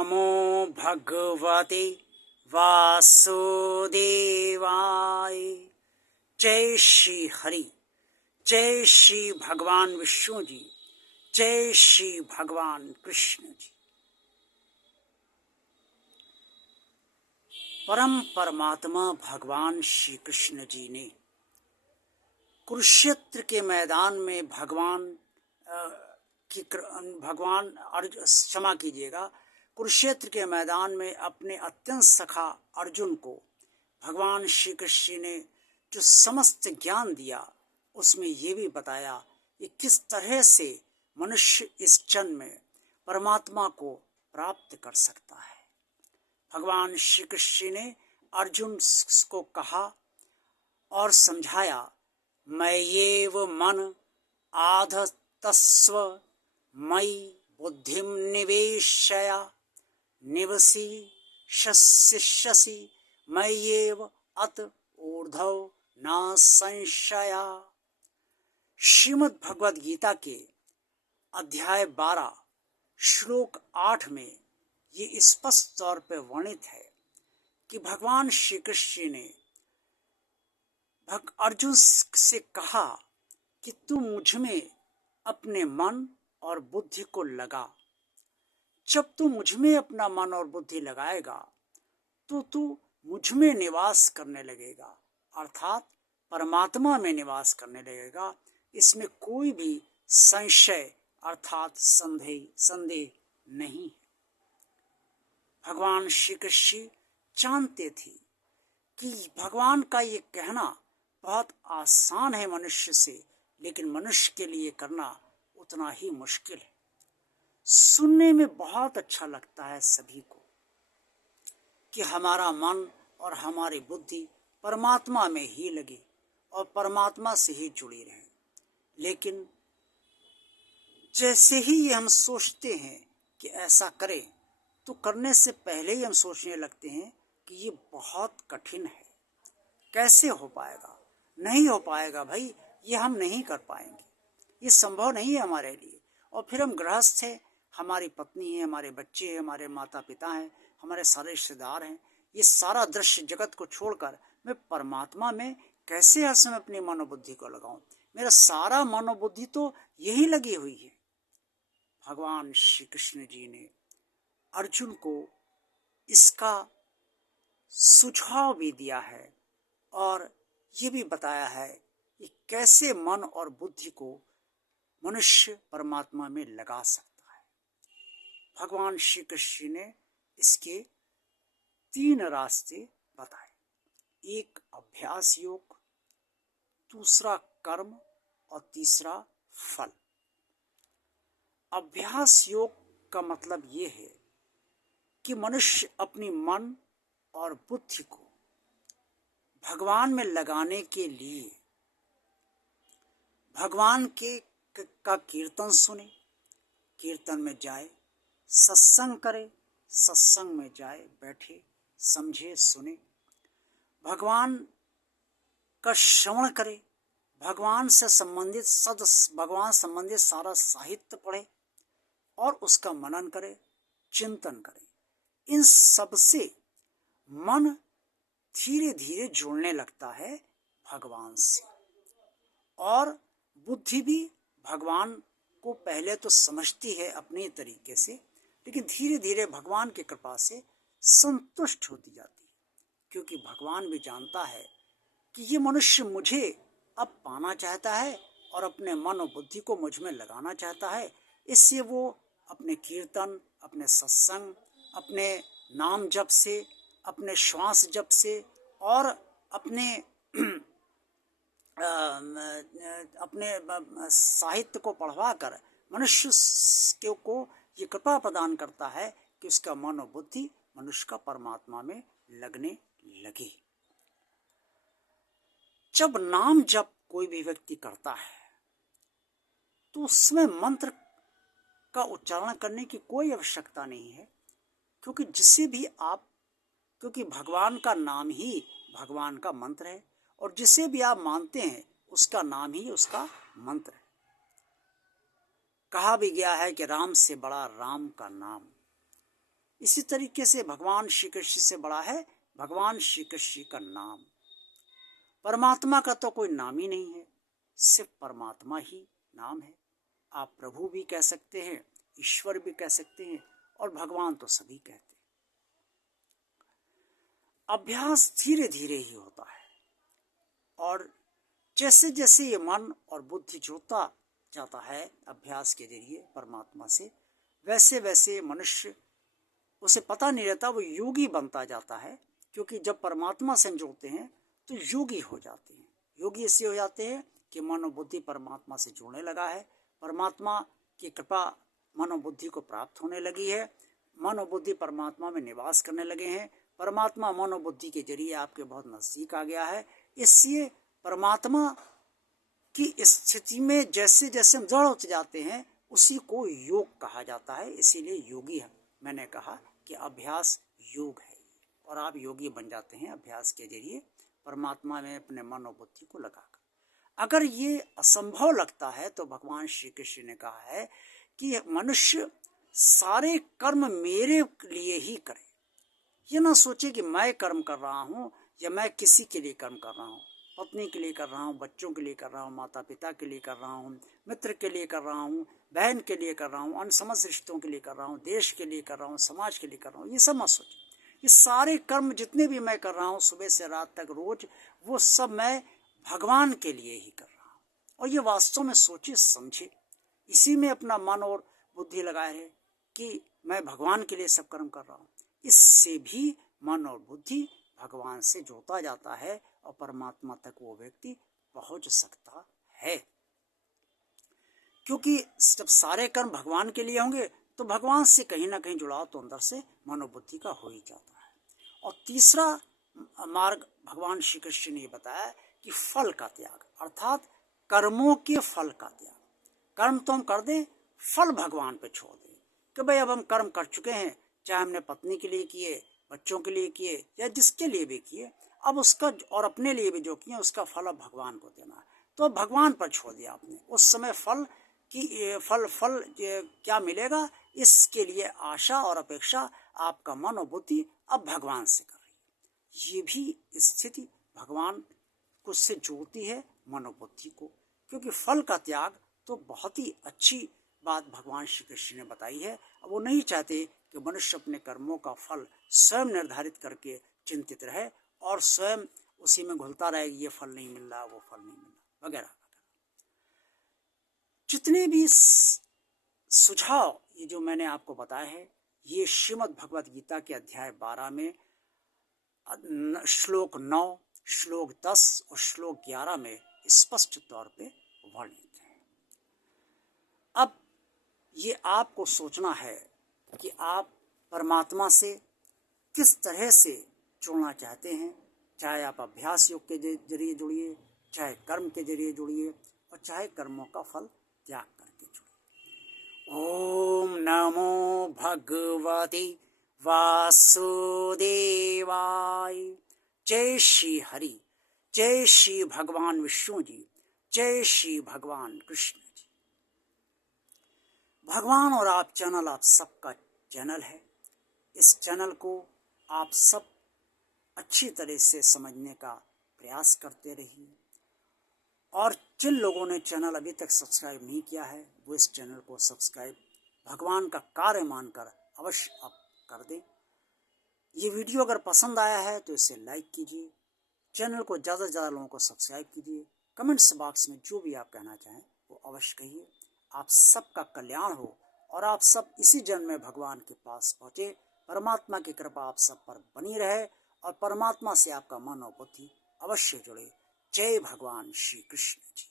नमो भगवते वासुदेवाय। जय श्री हरि, जय श्री भगवान विष्णु जी, जय श्री भगवान कृष्ण जी। परम परमात्मा भगवान श्री कृष्ण जी ने कुरुक्षेत्र के मैदान में क्षमा कीजिएगा, कुरुक्षेत्र के मैदान में अपने अत्यंत सखा अर्जुन को भगवान श्री कृष्ण ने जो समस्त ज्ञान दिया, उसमें ये भी बताया कि किस तरह से मनुष्य इस जन्म में परमात्मा को प्राप्त कर सकता है। भगवान श्री कृष्ण ने अर्जुन को कहा और समझाया, मय्येव मन आधत्स्व मयि बुद्धिं निवेशय निवसिष्यसि मय्येव अत ऊर्ध्वो न संशया। श्रीमद् भगवद गीता के अध्याय 12 श्लोक 8 में ये स्पष्ट तौर पर वर्णित है कि भगवान श्री कृष्ण ने अर्जुन से कहा कि तू मुझ में अपने मन और बुद्धि को लगा। जब तू मुझ में अपना मन और बुद्धि लगाएगा तो तू मुझ में निवास करने लगेगा, अर्थात परमात्मा में निवास करने लगेगा। इसमें कोई भी संशय अर्थात संदेह नहीं है। भगवान श्री कृष्ण जानते थे कि भगवान का ये कहना बहुत आसान है मनुष्य से, लेकिन मनुष्य के लिए करना उतना ही मुश्किल है। सुनने में बहुत अच्छा लगता है सभी को कि हमारा मन और हमारी बुद्धि परमात्मा में ही लगे और परमात्मा से ही जुड़ी रहे, लेकिन जैसे ही ये हम सोचते हैं कि ऐसा करें, तो करने से पहले ही हम सोचने लगते हैं कि ये बहुत कठिन है, कैसे हो पाएगा। नहीं हो पाएगा भाई, ये हम नहीं कर पाएंगे, ये संभव नहीं है हमारे लिए। और फिर हम गृहस्थ हैं, हमारी पत्नी है, हमारे बच्चे हैं, हमारे माता पिता हैं, हमारे सारे रिश्तेदार हैं, ये सारा दृश्य जगत को छोड़कर मैं परमात्मा में कैसे हर समय अपनी मनोबुद्धि को लगाऊं। मेरा सारा मनोबुद्धि तो यही लगी हुई है। भगवान श्री कृष्ण जी ने अर्जुन को इसका सुझाव भी दिया है और ये भी बताया है कि कैसे मन और बुद्धि को मनुष्य परमात्मा में लगा सकता है। भगवान श्री कृष्ण ने इसके 3 रास्ते बताए, एक अभ्यास योग, दूसरा कर्म और तीसरा फल। अभ्यास योग का मतलब ये है कि मनुष्य अपनी मन और बुद्धि को भगवान में लगाने के लिए भगवान का कीर्तन सुने, कीर्तन में जाए, सत्संग करे, सत्संग में जाए, बैठे, समझे, सुने, भगवान का श्रवण करे, भगवान संबंधित सारा साहित्य पढ़े और उसका मनन करे, चिंतन करे। इन सब से मन धीरे धीरे जुड़ने लगता है भगवान से, और बुद्धि भी भगवान को पहले तो समझती है अपने तरीके से, लेकिन धीरे धीरे भगवान की कृपा से संतुष्ट होती जाती है, क्योंकि भगवान भी जानता है कि ये मनुष्य मुझे अब पाना चाहता है और अपने मन और बुद्धि को मुझ में लगाना चाहता है। इससे वो अपने कीर्तन, अपने सत्संग, अपने नाम जप से, अपने श्वास जप से और अपने साहित्य को पढ़वा कर मनुष्य को ये कृपा प्रदान करता है कि उसका मन और बुद्धि मनुष्य का परमात्मा में लगने लगे। जब नाम जप कोई भी व्यक्ति करता है तो उसमें मंत्र का उच्चारण करने की कोई आवश्यकता नहीं है, क्योंकि भगवान का नाम ही भगवान का मंत्र है, और जिसे भी आप मानते हैं उसका नाम ही उसका मंत्र है। कहा भी गया है कि राम से बड़ा राम का नाम। इसी तरीके से भगवान श्री कृष्ण से बड़ा है भगवान श्री कृष्ण का नाम। परमात्मा का तो कोई नाम ही नहीं है, सिर्फ परमात्मा ही नाम है। आप प्रभु भी कह सकते हैं, ईश्वर भी कह सकते हैं, और भगवान तो सभी कहते हैं। अभ्यास धीरे धीरे ही होता है, और जैसे जैसे ये मन और बुद्धि जुड़ता जाता है अभ्यास के जरिए परमात्मा से, वैसे वैसे मनुष्य, उसे पता नहीं रहता, वो योगी बनता जाता है। क्योंकि जब परमात्मा से जुड़ते हैं तो योगी हो जाते हैं। योगी इससे हो जाते हैं कि मन और बुद्धि परमात्मा से जुड़ने लगा है, परमात्मा की कृपा मन और बुद्धि को प्राप्त होने लगी है, मन और बुद्धि परमात्मा में निवास करने लगे हैं, परमात्मा मन और बुद्धि के जरिए आपके बहुत नज़दीक आ गया है। इसलिए परमात्मा की स्थिति में जैसे जैसे हम दृढ़ होते जाते हैं उसी को योग कहा जाता है। इसीलिए योगी है, मैंने कहा कि अभ्यास योग है, और आप योगी बन जाते हैं अभ्यास के जरिए परमात्मा में अपने मन और बुद्धि को लगाकर। अगर ये असंभव लगता है तो भगवान श्री कृष्ण ने कहा है कि मनुष्य सारे कर्म मेरे लिए ही करे। ये ना सोचे कि मैं कर्म कर रहा हूँ या मैं किसी के लिए कर्म कर रहा हूँ, पत्नी के लिए कर रहा हूँ, बच्चों के लिए कर रहा हूँ, माता पिता के लिए कर रहा हूँ, मित्र के लिए कर रहा हूँ, बहन के लिए कर रहा हूँ, अन्य समस्त रिश्तों के लिए कर रहा हूँ, देश के लिए कर रहा हूँ, समाज के लिए कर रहा हूँ। ये सब मत सोचिए। ये सारे कर्म जितने भी मैं कर रहा हूँ सुबह से रात तक रोज, वो सब मैं भगवान के लिए ही कर रहा हूँ। और ये वास्तव में सोचिए समझे, इसी में अपना मन और बुद्धि लगाए रहे कि मैं भगवान के लिए सब कर्म कर रहा हूँ। इससे भी मन और बुद्धि भगवान से जोड़ता जाता है और परमात्मा तक वो व्यक्ति पहुंच सकता है। क्योंकि जब सारे कर्म भगवान के लिए होंगे तो भगवान से कहीं ना कहीं जुड़ाव तो अंदर से मनोबुद्धि का हो ही जाता है। और तीसरा मार्ग भगवान श्री कृष्ण ने बताया कि फल का त्याग, अर्थात कर्मों के फल का त्याग। कर्म तो हम कर दें, फल भगवान पे छोड़ दें कि भाई अब हम कर्म कर चुके हैं, चाहे हमने पत्नी के लिए किए, बच्चों के लिए किए, या जिसके लिए भी किए, अब उसका और अपने लिए भी जो किए उसका फल अब भगवान को देना है। तो भगवान पर छोड़ दिया आपने। उस समय फल क्या मिलेगा, इसके लिए आशा और अपेक्षा आपका मन और बुद्धि अब भगवान से कर रही है। ये भी स्थिति भगवान को से जोड़ती है मनोबुद्धि को, क्योंकि फल का त्याग तो बहुत ही अच्छी बात भगवान श्री कृष्ण ने बताई है। अब वो नहीं चाहते कि मनुष्य अपने कर्मों का फल स्वयं निर्धारित करके चिंतित रहे और स्वयं उसी में घुलता रहे, ये फल नहीं मिल रहा, वो फल नहीं मिल रहा, वगैरह वगैरह। जितने भी सुझाव ये जो मैंने आपको बताए हैं, ये श्रीमद् भगवद गीता के अध्याय 12 में श्लोक 9, श्लोक 10 और श्लोक 11 में स्पष्ट तौर पे वर्णित है। अब ये आपको सोचना है कि आप परमात्मा से किस तरह से जुड़ना चाहते हैं, चाहे आप अभ्यास योग के जरिए जुड़िए, चाहे कर्म के जरिए जुड़िए, और चाहे कर्मों का फल त्याग करके जुड़िए। ओम नमो भगवते वासुदेवाय। जय श्री हरि, जय श्री भगवान विष्णु जी, जय श्री भगवान कृष्ण जी। भगवान और आप चैनल आप सबका चैनल है। इस चैनल को आप सब अच्छी तरह से समझने का प्रयास करते रहिए, और जिन लोगों ने चैनल अभी तक सब्सक्राइब नहीं किया है वो इस चैनल को सब्सक्राइब भगवान का कार्य मानकर अवश्य आप कर दें। ये वीडियो अगर पसंद आया है तो इसे लाइक कीजिए, चैनल को ज़्यादा से ज़्यादा लोगों को सब्सक्राइब कीजिए। कमेंट्स बॉक्स में जो भी आप कहना चाहें वो अवश्य कहिए। आप सबका कल्याण हो और आप सब इसी जन्म में भगवान के पास पहुँचे। परमात्मा की कृपा आप सब पर बनी रहे और परमात्मा से आपका मन और बुद्धि अवश्य जुड़े। जय भगवान श्री कृष्ण जी।